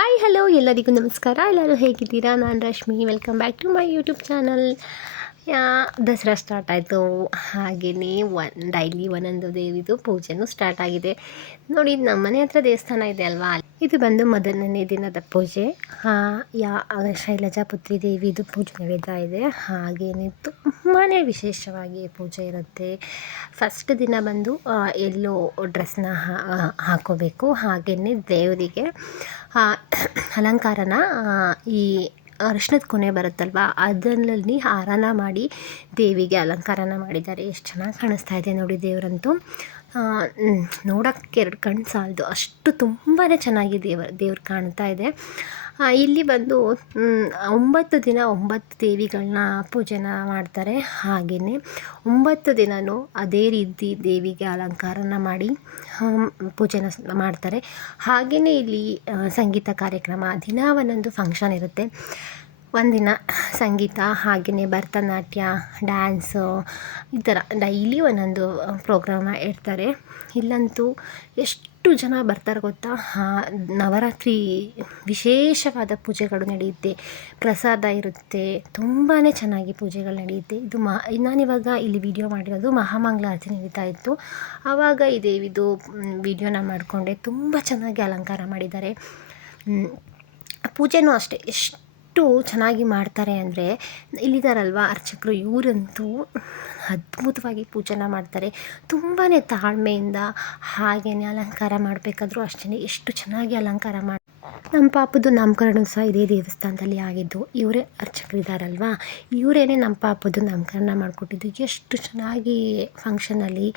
Hi hello ಎಲ್ಲರಿಗೂ ನಮಸ್ಕಾರ. ಎಲ್ಲರೂ ಹೇಗಿದ್ದೀರಾ? ನಾನು Rashmi. Welcome back to my YouTube channel Dasara start ಆಯಿತು. ಹಾಗೆಯೇ ಒನ್ ಡೈಲಿ ಒಂದೊಂದು ದೇವಿದು ಪೂಜೆನೂ ಸ್ಟಾರ್ಟ್ ಆಗಿದೆ. ನೋಡಿ ನಮ್ಮ ಮನೆ ಹತ್ರ ದೇವಸ್ಥಾನ ಇದೆ ಅಲ್ವಾ? ಇದು ಬಂದು ಮೊದಲನೇ ದಿನದ ಪೂಜೆ. ಯಾ ಶೈಲಜಾ ಪುತ್ರಿ ದೇವಿದು ಪೂಜೆ ನಡೀತಾ ಇದೆ. ಹಾಗೆಯೇ ತುಂಬಾ ವಿಶೇಷವಾಗಿ ಪೂಜೆ ಇರುತ್ತೆ. ಫಸ್ಟ್ ದಿನ ಬಂದು ಎಲ್ಲೋ ಡ್ರೆಸ್ನ ಹಾಕೋಬೇಕು. ಹಾಗೆಯೇ ದೇವರಿಗೆ ಅಲಂಕಾರನ ಈ ಅರಿಶಿನದ ಕೊನೆ ಬರುತ್ತಲ್ವ, ಅದರಲ್ಲಿ ಹಾರನ ಮಾಡಿ ದೇವಿಗೆ ಅಲಂಕಾರನ ಮಾಡಿದ್ದಾರೆ. ಎಷ್ಟು ಚೆನ್ನಾಗಿ ಕಾಣಿಸ್ತಾ ಇದೆ ನೋಡಿ ದೇವರಂತೂ. ನೋಡೋಕ್ಕೆ ಎರಡು ಕಣ್ಣು ಸಾಲದು. ಅಷ್ಟು ತುಂಬಾ ಚೆನ್ನಾಗಿ ದೇವರು ದೇವ್ರು ಕಾಣ್ತಾ ಇದೆ. ಇಲ್ಲಿ ಬಂದು ಒಂಬತ್ತು ದಿನ ಒಂಬತ್ತು ದೇವಿಗಳನ್ನ ಪೂಜೆನ ಮಾಡ್ತಾರೆ ಹಾಗೆಯೇ ಒಂಬತ್ತು ದಿನವೂ ಅದೇ ರೀತಿ ದೇವಿಗೆ ಅಲಂಕಾರನ ಮಾಡಿ ಪೂಜೆನ ಮಾಡ್ತಾರೆ. ಹಾಗೆಯೇ ಇಲ್ಲಿ ಸಂಗೀತ ಕಾರ್ಯಕ್ರಮ ದಿನ ಒಂದೊಂದು ಫಂಕ್ಷನ್ ಇರುತ್ತೆ. ಒಂದಿನ ಸಂಗೀತ ಹಾಗೆಯೇ ಭರತನಾಟ್ಯ ಡ್ಯಾನ್ಸು ಈ ಥರ ಡೈಲಿ ಒಂದೊಂದು ಪ್ರೋಗ್ರಾಮ ಇಡ್ತಾರೆ. ಇಲ್ಲಂತೂ ಎಷ್ಟು ಜನ ಬರ್ತಾರೆ ಗೊತ್ತಾ? ನವರಾತ್ರಿ ವಿಶೇಷವಾದ ಪೂಜೆಗಳು ನಡೆಯುತ್ತೆ. ಪ್ರಸಾದ ಇರುತ್ತೆ. ತುಂಬಾ ಚೆನ್ನಾಗಿ ಪೂಜೆಗಳು ನಡೆಯುತ್ತೆ. ಇದು ಮಾ ನಾನಿವಾಗ ಇಲ್ಲಿ ವಿಡಿಯೋ ಮಾಡಿರೋದು ಮಹಾಮಂಗಳಾರತಿ ನಡೀತಾ ಇತ್ತು. ಆವಾಗ ಈ ದೇವಿದು ವಿಡಿಯೋನ ಮಾಡಿಕೊಂಡೆ. ತುಂಬ ಚೆನ್ನಾಗಿ ಅಲಂಕಾರ ಮಾಡಿದ್ದಾರೆ. ಪೂಜೆನೂ ಅಷ್ಟೇ. ಎಷ್ಟು ಎಷ್ಟು ಚೆನ್ನಾಗಿ ಮಾಡ್ತಾರೆ ಅಂದರೆ ಇಲ್ಲಿದ್ದಾರಲ್ವ ಅರ್ಚಕರು ಇವರಂತೂ ಅದ್ಭುತವಾಗಿ ಪೂಜೆನ ಮಾಡ್ತಾರೆ. ತುಂಬಾ ತಾಳ್ಮೆಯಿಂದ ಹಾಗೆಯೇ ಅಲಂಕಾರ ಮಾಡಬೇಕಾದ್ರೂ ಅಷ್ಟೇ ಎಷ್ಟು ಚೆನ್ನಾಗಿ ಅಲಂಕಾರ ಮಾಡಿ ನಮ್ಮ ಪಾಪದ್ದು ನಾಮಕರಣ ಸಹ ಇದೇ ದೇವಸ್ಥಾನದಲ್ಲಿ ಆಗಿದ್ದು, ಇವರೇ ಅರ್ಚಕರಿದ್ದಾರಲ್ವಾ ಇವರೇನೆ ನಮ್ಮ ಪಾಪದ್ದು ನಾಮಕರಣ ಮಾಡಿಕೊಟ್ಟಿದ್ದು. ಎಷ್ಟು ಚೆನ್ನಾಗಿ ಫಂಕ್ಷನಲ್ಲಿ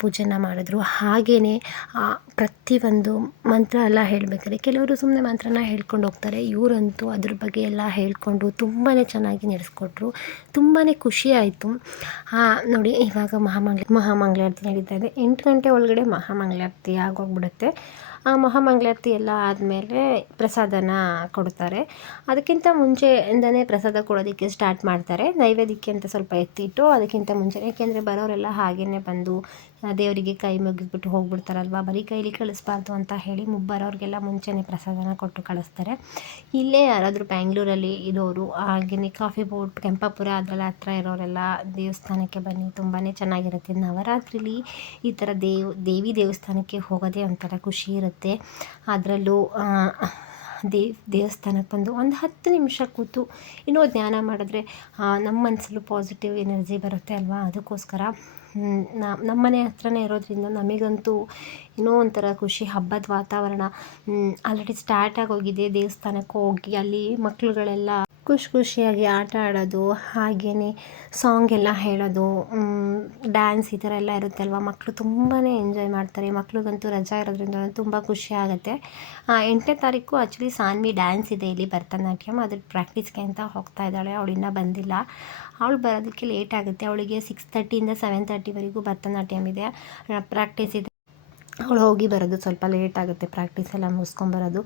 ಪೂಜೆನ ಮಾಡಿದ್ರು. ಹಾಗೆಯೇ ಪ್ರತಿಯೊಂದು ಮಂತ್ರ ಎಲ್ಲ ಹೇಳಬೇಕಾದ್ರೆ, ಕೆಲವರು ಸುಮ್ಮನೆ ಮಂತ್ರನ ಹೇಳ್ಕೊಂಡು ಹೋಗ್ತಾರೆ. ಇವರಂತೂ ಅದ್ರ ಬಗ್ಗೆ ಎಲ್ಲ ಹೇಳ್ಕೊಂಡು ತುಂಬಾ ಚೆನ್ನಾಗಿ ನಡೆಸ್ಕೊಟ್ರು. ತುಂಬಾ ಖುಷಿ ಹಾಂ ನೋಡಿ, ಇವಾಗ ಮಹಾಮಂಗ್ಲ, ಮಹಾಮಂಗಳಾರತಿ ನಡೀತಾ ಇದೆ. ಎಂಟು ಗಂಟೆ ಒಳಗಡೆ ಮಹಾಮಂಗಳಾರತಿ ಆಗೋಗ್ಬಿಡುತ್ತೆ. ಮಹಾಮಂಗಳಾರತಿ ಎಲ್ಲ ಆದಮೇಲೆ ಪ್ರಸಾದನ ಕೊಡ್ತಾರೆ. ಅದಕ್ಕಿಂತ ಮುಂಚೆಯಿಂದನೇ ಪ್ರಸಾದ ಕೊಡೋದಕ್ಕೆ ಸ್ಟಾರ್ಟ್ ಮಾಡ್ತಾರೆ. ನೈವೇದ್ಯಕ್ಕೆ ಅಂತ ಸ್ವಲ್ಪ ಎತ್ತಿಟ್ಟು ಅದಕ್ಕಿಂತ ಮುಂಚೆನೇ, ಯಾಕೆಂದರೆ ಬರೋರೆಲ್ಲ ಹಾಗೆಯೇ ಬಂದು ದೇವರಿಗೆ ಕೈ ಮುಗಿದ್ಬಿಟ್ಟು ಹೋಗ್ಬಿಡ್ತಾರಲ್ವ? ಬರೀ ಕೈಲಿ ಕಳಿಸ್ಬಾರ್ದು ಅಂತ ಹೇಳಿ ಮುಬ್ಬರೋರಿಗೆಲ್ಲ ಮುಂಚೆನೇ ಪ್ರಸಾದನ ಕೊಟ್ಟು ಕಳಿಸ್ತಾರೆ. ಇಲ್ಲೇ ಯಾರಾದರೂ ಬ್ಯಾಂಗ್ಳೂರಲ್ಲಿ ಇರೋರು ಹಾಗೆಯೇ ಕಾಫಿ ಬೋಟ್ ಕೆಂಪಾಪುರ ಅದರಲ್ಲಿ ಹತ್ರ ಇರೋರೆಲ್ಲ ದೇವಸ್ಥಾನಕ್ಕೆ ಬನ್ನಿ ತುಂಬಾ ಚೆನ್ನಾಗಿರುತ್ತೆ. ನವರಾತ್ರಿಲಿ ಈ ಥರ ದೇವ್, ದೇವಿ ದೇವಸ್ಥಾನಕ್ಕೆ ಹೋಗೋದೇ ಒಂಥರ ಖುಷಿ ಇರುತ್ತೆ. ಅದರಲ್ಲೂ ದೇವ್ ದೇವಸ್ಥಾನಕ್ಕೆ ಬಂದು ಒಂದು ಹತ್ತು ನಿಮಿಷ ಕೂತು ಇನ್ನೂ ಧ್ಯಾನ ಮಾಡಿದ್ರೆ ನಮ್ಮ ಮನಸ್ಸಲ್ಲೂ ಪಾಸಿಟಿವ್ ಎನರ್ಜಿ ಬರುತ್ತೆ ಅಲ್ವಾ? ಅದಕ್ಕೋಸ್ಕರ ನಮ್ಮ ಮನೆ ಹತ್ರನೇ ಇರೋದ್ರಿಂದ ನಮಗಂತೂ ಏನೋ ಒಂಥರ ಖುಷಿ ಹಬ್ಬದ ವಾತಾವರಣ. ಆಲ್ರೆಡಿ ಸ್ಟಾರ್ಟ್ ಆಗೋಗಿದೆ ದೇವಸ್ಥಾನಕ್ಕೆ ಹೋಗಿ ಅಲ್ಲಿ ಮಕ್ಳುಗಳೆಲ್ಲ ಖುಷಿ ಖುಷಿಯಾಗಿ ಆಟ ಆಡೋದು ಹಾಗೆಯೇ ಸಾಂಗ್ ಎಲ್ಲ ಹೇಳೋದು ಡ್ಯಾನ್ಸ್ ಈ ಥರ ಎಲ್ಲ ಅಲ್ವಾ ಮಕ್ಕಳು ತುಂಬಾ ಎಂಜಾಯ್ ಮಾಡ್ತಾರೆ. ಮಕ್ಳಿಗಂತೂ ರಜಾ ಇರೋದ್ರಿಂದ ತುಂಬ ಖುಷಿ ಆಗುತ್ತೆ. ಎಂಟನೇ ತಾರೀಕು ಆ್ಯಕ್ಚುಲಿ ಸಾನ್ವಿ ಡ್ಯಾನ್ಸ್ ಇದೆ ಇಲ್ಲಿ ಭರತನಾಟ್ಯಂ. ಅದ್ರ ಪ್ರಾಕ್ಟೀಸ್ಗೆ ಅಂತ ಹೋಗ್ತಾ ಇದ್ದಾಳೆ. ಅವಳಿನ್ನ ಬಂದಿಲ್ಲ. ಅವಳು ಬರೋದಕ್ಕೆ ಲೇಟ್ ಆಗುತ್ತೆ. ಅವಳಿಗೆ ಸಿಕ್ಸ್ ತರ್ಟಿಯಿಂದ ಸೆವೆನ್ ತರ್ಟಿವರೆಗೂ ಭರತನಾಟ್ಯಂ ಇದೆ. ಪ್ರಾಕ್ಟೀಸ್ ಇದೆ. ಅವಳು ಹೋಗಿ ಬರೋದು ಸ್ವಲ್ಪ ಲೇಟ್ ಆಗುತ್ತೆ ಪ್ರಾಕ್ಟೀಸ್ ಎಲ್ಲ ಮುಗಿಸ್ಕೊಂಬರೋದು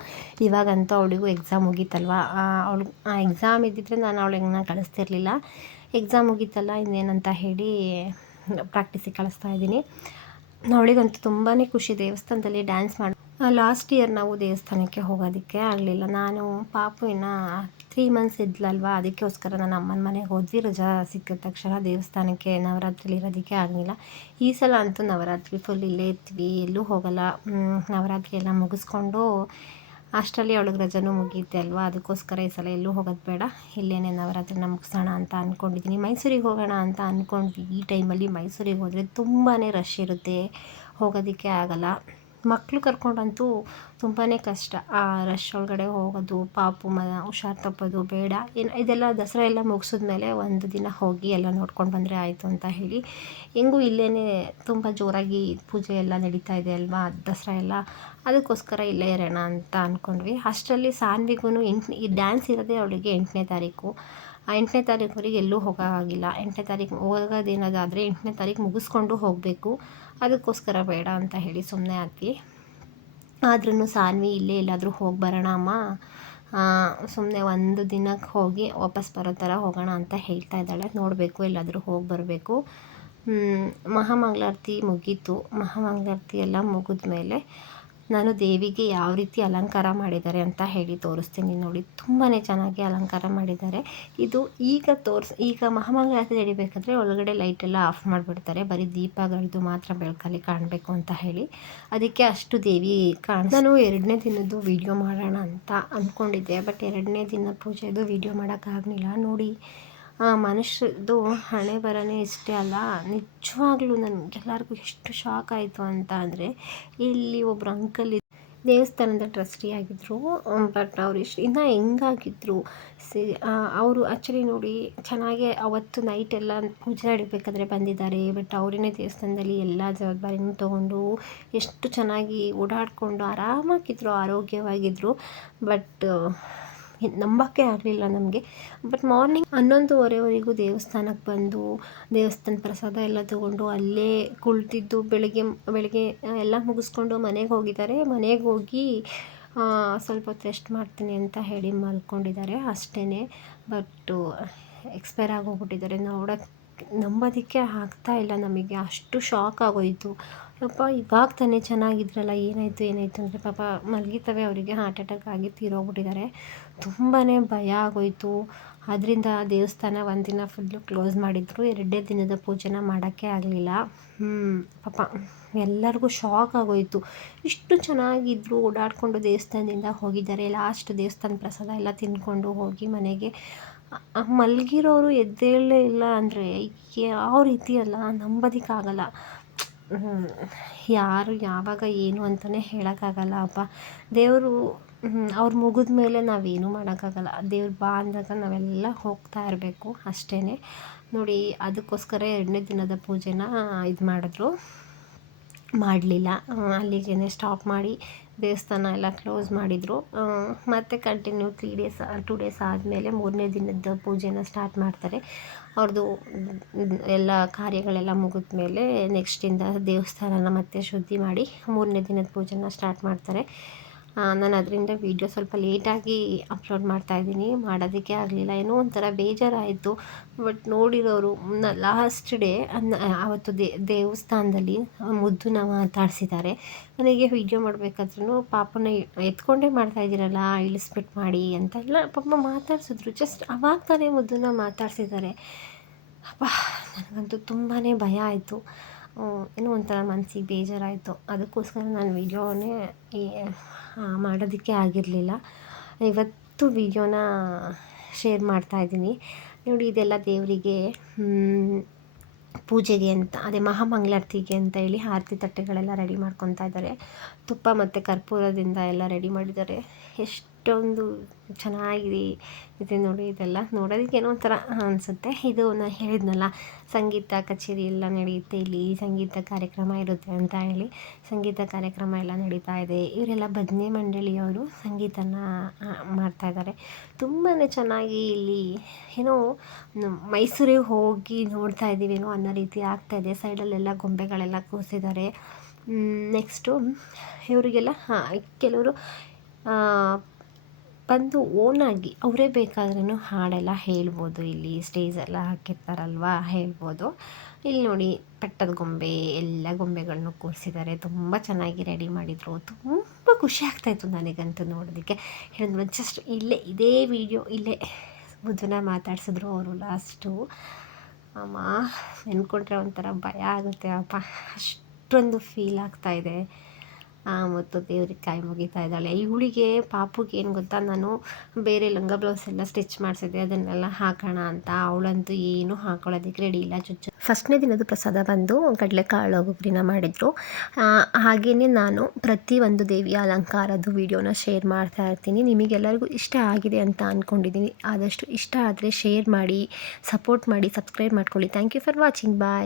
ಇವಾಗಂತೂ ಅವಳಿಗೂ ಎಕ್ಸಾಮ್ ಮುಗೀತಲ್ವ? ಅವಳು, ಆ ಎಕ್ಸಾಮ್ ಇದ್ದಿದ್ರೆ ನಾನು ಅವಳಿಗೆ ಕಳಿಸ್ತಿರ್ಲಿಲ್ಲ. ಎಕ್ಸಾಮ್ ಮುಗೀತಲ್ಲ, ಇನ್ನೇನಂತ ಹೇಳಿ ಪ್ರಾಕ್ಟೀಸಿಗೆ ಕಳಿಸ್ತಾ ಇದ್ದೀನಿ. ಅವಳಿಗಂತೂ ತುಂಬಾ ಖುಷಿ, ದೇವಸ್ಥಾನದಲ್ಲಿ ಡ್ಯಾನ್ಸ್ ಮಾಡಿ ಲಾಸ್ಟ್ ಇಯರ್ ನಾವು ದೇವಸ್ಥಾನಕ್ಕೆ ಹೋಗೋದಕ್ಕೆ ಆಗಲಿಲ್ಲ. ನಾನು ಪಾಪು ಇನ್ನು ತ್ರೀ ಮಂತ್ಸ್ ಇದ್ಲಲ್ವ, ಅದಕ್ಕೋಸ್ಕರ ನಾನು ಅಮ್ಮನ ಮನೆಗೆ ಹೋದ್ವಿ. ರಜಾ ಸಿಕ್ಕಿದ ತಕ್ಷಣ ದೇವಸ್ಥಾನಕ್ಕೆ ನವರಾತ್ರಿಲಿ ಇರೋದಕ್ಕೆ ಆಗಲಿಲ್ಲ. ಈ ಸಲ ಅಂತೂ ನವರಾತ್ರಿ ಫುಲ್ ಇಲ್ಲೇ ಇರ್ತೀವಿ ಎಲ್ಲೂ ಹೋಗಲ್ಲ. ನವರಾತ್ರಿ ಎಲ್ಲ ಮುಗಿಸ್ಕೊಂಡು ಅಷ್ಟರಲ್ಲಿ ಅವಳಿಗೆ ರಜನೂ ಮುಗಿಯುತ್ತೆ ಅಲ್ವಾ? ಅದಕ್ಕೋಸ್ಕರ ಈ ಸಲ ಎಲ್ಲೂ ಹೋಗೋದು ಬೇಡ. ಇಲ್ಲೇನೆ ನವರಾತ್ರಿನ ಮುಗಿಸೋಣ ಅಂತ ಅಂದ್ಕೊಂಡಿದ್ದೀನಿ ಮೈಸೂರಿಗೆ ಹೋಗೋಣ ಅಂತ ಅಂದ್ಕೊಂಡ್ವಿ ಈ ಟೈಮಲ್ಲಿ ಮೈಸೂರಿಗೆ ಹೋದರೆ ತುಂಬಾ ರಶ್ ಇರುತ್ತೆ. ಹೋಗೋದಕ್ಕೆ ಆಗಲ್ಲ. ಮಕ್ಕಳು ಕರ್ಕೊಂಡಂತೂ ತುಂಬಾ ಕಷ್ಟ. ಆ ರಶ್ ಒಳಗಡೆ ಹೋಗೋದು, ಪಾಪು ಮ, ಹುಷಾರು ತಪ್ಪೋದು, ಬೇಡ. ಏನು, ಇದೆಲ್ಲ ದಸರಾ ಎಲ್ಲ ಮುಗಿಸಿದ್ಮೇಲೆ ಒಂದು ದಿನ ಹೋಗಿ ಎಲ್ಲ ನೋಡ್ಕೊಂಡು ಬಂದರೆ ಆಯಿತು ಅಂತ ಹೇಳಿ. ಹೆಂಗೂ ಇಲ್ಲೇ ತುಂಬ ಜೋರಾಗಿ ಪೂಜೆ ಎಲ್ಲ ನಡೀತಾ ಇದೆ ಅಲ್ವಾ, ದಸರಾ ಎಲ್ಲ. ಅದಕ್ಕೋಸ್ಕರ ಇಲ್ಲೇ ಇರೋಣ ಅಂತ ಅಂದ್ಕೊಂಡ್ವಿ ಅಷ್ಟರಲ್ಲಿ ಸಾನ್ವಿಗೂ ಎಂಟು, ಈ ಡ್ಯಾನ್ಸ್ ಇರೋದೇ ಅವಳಿಗೆ ಎಂಟನೇ ತಾರೀಕು. ಎಂಟನೇ ತಾರೀಕುವರೆಗೆ ಎಲ್ಲೂ ಹೋಗೋಕ್ಕಾಗಿಲ್ಲ ಎಂಟನೇ ತಾರೀಕು ಹೋಗೋದೇನೋದಾದರೆ ಎಂಟನೇ ತಾರೀಕು ಮುಗಿಸ್ಕೊಂಡು ಹೋಗಬೇಕು. ಅದಕ್ಕೋಸ್ಕರ ಬೇಡ ಅಂತ ಹೇಳಿ ಸುಮ್ಮನೆ ಆದ್ವಿ ಆದ್ರೂ ಸಾನ್ವಿ ಇಲ್ಲೇ ಎಲ್ಲಾದರೂ ಹೋಗಿ ಬರೋಣ ಅಮ್ಮ ಸುಮ್ಮನೆ ಒಂದು ದಿನಕ್ಕೆ ಹೋಗಿ ವಾಪಸ್ ಬರೋ ಥರ ಹೋಗೋಣ ಅಂತ ಹೇಳ್ತಾ ಇದ್ದಾಳೆ. ನೋಡಬೇಕು, ಎಲ್ಲಾದರೂ ಹೋಗಿ ಬರಬೇಕು. ಮಹಾಮಂಗಳಾರತಿ ಮುಗೀತು. ಮಹಾಮಂಗಳಾರತಿ ಎಲ್ಲ ಮುಗಿದ ಮೇಲೆ ನಾನು ದೇವಿಗೆ ಯಾವ ರೀತಿ ಅಲಂಕಾರ ಮಾಡಿದ್ದಾರೆ ಅಂತ ಹೇಳಿ ತೋರಿಸ್ತೀನಿ ನೋಡಿ. ತುಂಬಾ ಚೆನ್ನಾಗಿ ಅಲಂಕಾರ ಮಾಡಿದ್ದಾರೆ. ಇದು ಈಗ ತೋರಿಸ್, ಈಗ ಮಹಾಮಂಗಳಾರತಿ ನಡಿಬೇಕಾದ್ರೆ ಒಳಗಡೆ ಲೈಟೆಲ್ಲ ಆಫ್ ಮಾಡಿಬಿಡ್ತಾರೆ. ಬರೀ ದೀಪಗಳದ್ದು ಮಾತ್ರ ಬೆಳಕಲ್ಲಿ ಕಾಣಬೇಕು ಅಂತ ಹೇಳಿ. ಅದಕ್ಕೆ ಅಷ್ಟು ದೇವಿ ಕಾಣ ನಾನು ಎರಡನೇ ದಿನದ್ದು ವಿಡಿಯೋ ಮಾಡೋಣ ಅಂತ ಅಂದ್ಕೊಂಡಿದ್ದೆ ಬಟ್ ಎರಡನೇ ದಿನ ಪೂಜೆದು ವಿಡಿಯೋ ಮಾಡೋಕ್ಕಾಗಲಿಲ್ಲ. ನೋಡಿ ಆ ಮನುಷ್ಯದ್ದು ಹಣೆ ಬರನೇ ಇಷ್ಟೇ ಅಲ್ಲ. ನಿಜವಾಗ್ಲೂ ನನಗೆಲ್ಲರಿಗೂ ಎಷ್ಟು ಶಾಕ್ ಆಯಿತು ಅಂತ ಅಂದರೆ, ಇಲ್ಲಿ ಒಬ್ಬರು ಅಂಕಲ್ ದೇವಸ್ಥಾನದ ಟ್ರಸ್ಟಿ ಆಗಿದ್ದರು ಬಟ್ ಅವ್ರು ಇಷ್ಟು, ಇನ್ನೂ ಹೆಂಗಾಗಿದ್ರು? ಸಿ ಅವರು ಆ್ಯಕ್ಚುಲಿ ನೋಡಿ ಚೆನ್ನಾಗೆ ಅವತ್ತು ನೈಟ್ ಎಲ್ಲ ಪೂಜೆ ನಡಿಬೇಕಾದ್ರೆ ಬಂದಿದ್ದಾರೆ ಬಟ್ ಅವರೇ ದೇವಸ್ಥಾನದಲ್ಲಿ ಎಲ್ಲ ಜವಾಬ್ದಾರಿನೂ ತೊಗೊಂಡು ಎಷ್ಟು ಚೆನ್ನಾಗಿ ಓಡಾಡಿಕೊಂಡು ಆರಾಮಾಗಿದ್ರು ಆರೋಗ್ಯವಾಗಿದ್ದರು ಬಟ್ ನಂಬೋಕ್ಕೆ ಆಗಲಿಲ್ಲ ನಮಗೆ. ಬಟ್ ಮಾರ್ನಿಂಗ್ ಹನ್ನೊಂದುವರೆವರೆಗೂ ದೇವಸ್ಥಾನಕ್ಕೆ ಬಂದು, ದೇವಸ್ಥಾನ ಪ್ರಸಾದ ಎಲ್ಲ ತಗೊಂಡು ಅಲ್ಲೇ ಕುಳಿತಿದ್ದು, ಬೆಳಗ್ಗೆ ಬೆಳಗ್ಗೆ ಎಲ್ಲ ಮುಗಿಸ್ಕೊಂಡು ಮನೆಗೆ ಹೋಗಿದ್ದಾರೆ. ಮನೆಗೆ ಹೋಗಿ ಸ್ವಲ್ಪ ಹೊತ್ತು ರೆಸ್ಟ್ ಮಾಡ್ತೀನಿ ಅಂತ ಹೇಳಿ ಮಲ್ಕೊಂಡಿದ್ದಾರೆ. ಅಷ್ಟೇ ಬಟ್ಟು ಎಕ್ಸ್ಪೈರ್ ಆಗೋಗ್ಬಿಟ್ಟಿದ್ದಾರೆ. ನೋಡೋಕ್ಕೆ ನಂಬೋದಕ್ಕೆ ಆಗ್ತಾ ಇಲ್ಲ ನಮಗೆ. ಅಷ್ಟು ಶಾಕ್ ಆಗೋಯಿತು. ಯಪ್ಪ ಇವಾಗ ತಾನೇ ಚೆನ್ನಾಗಿದ್ರಲ್ಲ, ಏನಾಯಿತು ಏನಾಯಿತು ಅಂದರೆ ಪಾಪ ಮಲಗಿತವೆ ಅವರಿಗೆ ಹಾರ್ಟ್ ಅಟ್ಯಾಕ್ ಆಗಿ ತೀರೋಗ್ಬಿಟ್ಟಿದ್ದಾರೆ. ತುಂಬಾ ಭಯ ಆಗೋಯಿತು. ಅದರಿಂದ ದೇವಸ್ಥಾನ ಒಂದಿನ ಫುಲ್ಲು ಕ್ಲೋಸ್ ಮಾಡಿದ್ರು. ಎರಡೇ ದಿನದ ಪೂಜೆನ ಮಾಡೋಕ್ಕೆ ಆಗಲಿಲ್ಲ. ಪಾಪ ಎಲ್ಲರಿಗೂ ಶಾಕ್ ಆಗೋಯಿತು. ಇಷ್ಟು ಚೆನ್ನಾಗಿದ್ರು, ಓಡಾಡಿಕೊಂಡು ದೇವಸ್ಥಾನದಿಂದ ಹೋಗಿದ್ದಾರೆ. ಲಾಸ್ಟ್ ದೇವಸ್ಥಾನ ಪ್ರಸಾದ ಎಲ್ಲ ತಿಂದ್ಕೊಂಡು ಹೋಗಿ ಮನೆಗೆ. ಮಲಗಿರೋರು ಎದ್ದೇಳಲೇ ಇಲ್ಲ ಅಂದರೆ ಯಾವ ರೀತಿ ಅಲ್ಲ, ನಂಬೋದಕ್ಕಾಗಲ್ಲ. ಯಾರು ಯಾವಾಗ ಏನು ಅಂತಲೇ ಹೇಳೋಕ್ಕಾಗಲ್ಲ ಅಪ್ಪ. ದೇವರು ಅವ್ರು ಮುಗಿದ ಮೇಲೆ ನಾವೇನು ಮಾಡೋಕ್ಕಾಗಲ್ಲ. ದೇವ್ರು ಬಾ ಅಂದಾಗ ನಾವೆಲ್ಲ ಹೋಗ್ತಾ ಇರಬೇಕು ಅಷ್ಟೇ ನೋಡಿ, ಅದಕ್ಕೋಸ್ಕರ ಎರಡನೇ ದಿನದ ಪೂಜೆನ ಇದು ಮಾಡಿದ್ರು. ಮಾಡಲಿಲ್ಲ. ಅಲ್ಲಿಗೆ ಸ್ಟಾಪ್ ಮಾಡಿ ದೇವಸ್ಥಾನ ಎಲ್ಲ ಕ್ಲೋಸ್ ಮಾಡಿದರು. ಮತ್ತು continue three days two days ಆದಮೇಲೆ ಮೂರನೇ ದಿನದ ಪೂಜೆನ ಸ್ಟಾರ್ಟ್ ಮಾಡ್ತಾರೆ. ಅವ್ರದ್ದು ಎಲ್ಲ ಕಾರ್ಯಗಳೆಲ್ಲ ಮುಗಿದ ಮೇಲೆ ನೆಕ್ಸ್ಟಿಂದ ದೇವಸ್ಥಾನನ ಮತ್ತೆ ಶುದ್ಧಿ ಮಾಡಿ ಮೂರನೇ ದಿನದ ಪೂಜೆನ ಸ್ಟಾರ್ಟ್ ಮಾಡ್ತಾರೆ. ನಾನು ಅದರಿಂದ ವೀಡಿಯೋ ಸ್ವಲ್ಪ ಲೇಟಾಗಿ ಅಪ್ಲೋಡ್ ಮಾಡ್ತಾಯಿದ್ದೀನಿ ಮಾಡೋದಕ್ಕೆ ಆಗಲಿಲ್ಲ. ಏನೋ ಒಂಥರ ಬೇಜಾರಾಯಿತು. ಬಟ್ ನೋಡಿರೋರು ಲಾಸ್ಟ್ ಡೇ ಆವತ್ತು ದೇವಸ್ಥಾನದಲ್ಲಿ ಮುದ್ದನ್ನ ಮಾತಾಡಿಸಿದ್ದಾರೆ ನನಗೆ ವೀಡಿಯೋ ಮಾಡಬೇಕಾದ್ರೂ ಪಾಪನ ಎತ್ಕೊಂಡೇ ಮಾಡ್ತಾಯಿದ್ದೀರಲ್ಲ ಇಳಿಸ್ಬಿಟ್ಟು ಮಾಡಿ ಅಂತೆಲ್ಲ ಪಾಪ ಮಾತಾಡ್ಸಿದ್ರು. ಜಸ್ಟ್ ಅವಾಗ ತಾನೇ ಮುದ್ದನ್ನ ಮಾತಾಡ್ಸಿದ್ದಾರೆ. ಅಪ್ಪ ನನಗಂತೂ ತುಂಬಾ ಭಯ ಆಯಿತು. ಏನೋ ಒಂಥರ ಮನಸ್ಸಿಗೆ ಬೇಜಾರಾಯಿತು. ಅದಕ್ಕೋಸ್ಕರ ನಾನು ವೀಡಿಯೋನೇ ಮಾಡೋದಕ್ಕೆ ಆಗಿರಲಿಲ್ಲ. ಇವತ್ತು ವೀಡಿಯೋನ ಶೇರ್ ಮಾಡ್ತಾಯಿದ್ದೀನಿ ನೋಡಿ, ಇದೆಲ್ಲ ದೇವರಿಗೆ ಪೂಜೆಗೆ ಅಂತ, ಅದೇ ಮಹಾಮಂಗಳಾರತಿಗೆ ಅಂತ ಹೇಳಿ ಆರತಿ ತಟ್ಟೆಗಳೆಲ್ಲ ರೆಡಿ ಮಾಡ್ಕೊತಾ ಇದ್ದಾರೆ. ತುಪ್ಪ ಮತ್ತು ಕರ್ಪೂರದಿಂದ ಎಲ್ಲ ರೆಡಿ ಮಾಡಿದ್ದಾರೆ. ಎಷ್ಟು ಎಷ್ಟೊಂದು ಚೆನ್ನಾಗಿದೆ ಇದೆ ನೋಡಿ, ಇದೆಲ್ಲ ನೋಡೋದಕ್ಕೆ ಏನೋ ಒಂಥರ ಅನಿಸುತ್ತೆ. ಇದು ನಾನು ಹೇಳಿದ್ನಲ್ಲ, ಸಂಗೀತ ಕಚೇರಿ ಎಲ್ಲ ನಡೆಯುತ್ತೆ ಇಲ್ಲಿ, ಸಂಗೀತ ಕಾರ್ಯಕ್ರಮ ಇರುತ್ತೆ ಅಂತ ಹೇಳಿ. ಸಂಗೀತ ಕಾರ್ಯಕ್ರಮ ಎಲ್ಲ ನಡೀತಾ ಇದೆ. ಇವರೆಲ್ಲ ಭಜನೆ ಮಂಡಳಿಯವರು ಸಂಗೀತನ ಮಾಡ್ತಾ ಇದ್ದಾರೆ. ತುಂಬಾ ಚೆನ್ನಾಗಿ ಇಲ್ಲಿ ಏನೋ ಮೈಸೂರಿಗೆ ಹೋಗಿ ನೋಡ್ತಾ ಇದ್ದೀವೇನೋ ಅನ್ನೋ ರೀತಿ ಆಗ್ತಾ ಇದೆ. ಸೈಡಲ್ಲೆಲ್ಲ ಗೊಂಬೆಗಳೆಲ್ಲ ಕೂರಿಸಿದ್ದಾರೆ. ನೆಕ್ಸ್ಟು, ಇವರಿಗೆಲ್ಲ ಕೆಲವರು ಬಂದು ಓನಾಗಿ ಅವರೇ ಬೇಕಾದ್ರೂ ಹಾಡೆಲ್ಲ ಹೇಳ್ಬೋದು. ಇಲ್ಲಿ ಸ್ಟೇಜೆಲ್ಲ ಹಾಕಿರ್ತಾರಲ್ವ? ಹೇಳ್ಬೋದು. ಇಲ್ಲಿ ನೋಡಿ ಪೆಟ್ಟದ ಗೊಂಬೆ, ಎಲ್ಲ ಗೊಂಬೆಗಳನ್ನು ಕೂರಿಸಿದ್ದಾರೆ. ತುಂಬ ಚೆನ್ನಾಗಿ ರೆಡಿ ಮಾಡಿದರು. ತುಂಬ ಖುಷಿ ಆಗ್ತಾಯಿತ್ತು ನನಗಂತೂ ನೋಡೋದಕ್ಕೆ. ಹೇಳಿದ್ರು ಜಸ್ಟ್ ಇಲ್ಲೇ ಇದೇ ವಿಡಿಯೋ ಇಲ್ಲೇ ಬುದ್ಧನ ಮಾತಾಡಿಸಿದ್ರು ಅವರು ಲಾಸ್ಟು ಅಮ್ಮ, ನೆನ್ಕೊಂಡ್ರೆ ಒಂಥರ ಭಯ ಆಗುತ್ತೆ. ಅಪ್ಪ, ಅಷ್ಟೊಂದು ಫೀಲ್ ಆಗ್ತಾಯಿದೆ ಮತ್ತು ದೇವ್ರಿಗೆ ಕಾಯಿ ಮುಗಿತಾ ಇದ್ದಾಳೆ. ಇವಳಿಗೆ ಪಾಪುಗೆ ಏನು ಗೊತ್ತಾ? ನಾನು ಬೇರೆ ಲಂಗ ಬ್ಲೌಸ್ ಎಲ್ಲ ಸ್ಟಿಚ್ ಮಾಡಿಸಿದ್ದೆ. ಅದನ್ನೆಲ್ಲ ಹಾಕೋಣ ಅಂತ. ಅವಳಂತೂ ಏನು ಹಾಕೊಳ್ಳೋದಕ್ಕೆ ರೆಡಿ ಇಲ್ಲ. ಚುಚ್ಚು ಫಸ್ಟ್ನೇ ದಿನದ ಪ್ರಸಾದ ಬಂದು ಕಡಲೆಕಾಳು ಒಗ್ಗರಿನ ಮಾಡಿದರು. ಹಾಗೆಯೇ ನಾನು ಪ್ರತಿ ಒಂದು ದೇವಿಯ ಅಲಂಕಾರದ ವಿಡಿಯೋನ ಶೇರ್ ಮಾಡ್ತಾ ಇರ್ತೀನಿ. ನಿಮಗೆಲ್ಲರಿಗೂ ಇಷ್ಟ ಆಗಿದೆ ಅಂತ ಅಂದ್ಕೊಂಡಿದ್ದೀನಿ ಆದಷ್ಟು ಇಷ್ಟ ಆದರೆ ಶೇರ್ ಮಾಡಿ ಸಪೋರ್ಟ್ ಮಾಡಿ ಸಬ್ಸ್ಕ್ರೈಬ್ ಮಾಡ್ಕೊಳ್ಳಿ. Thank you for watching bye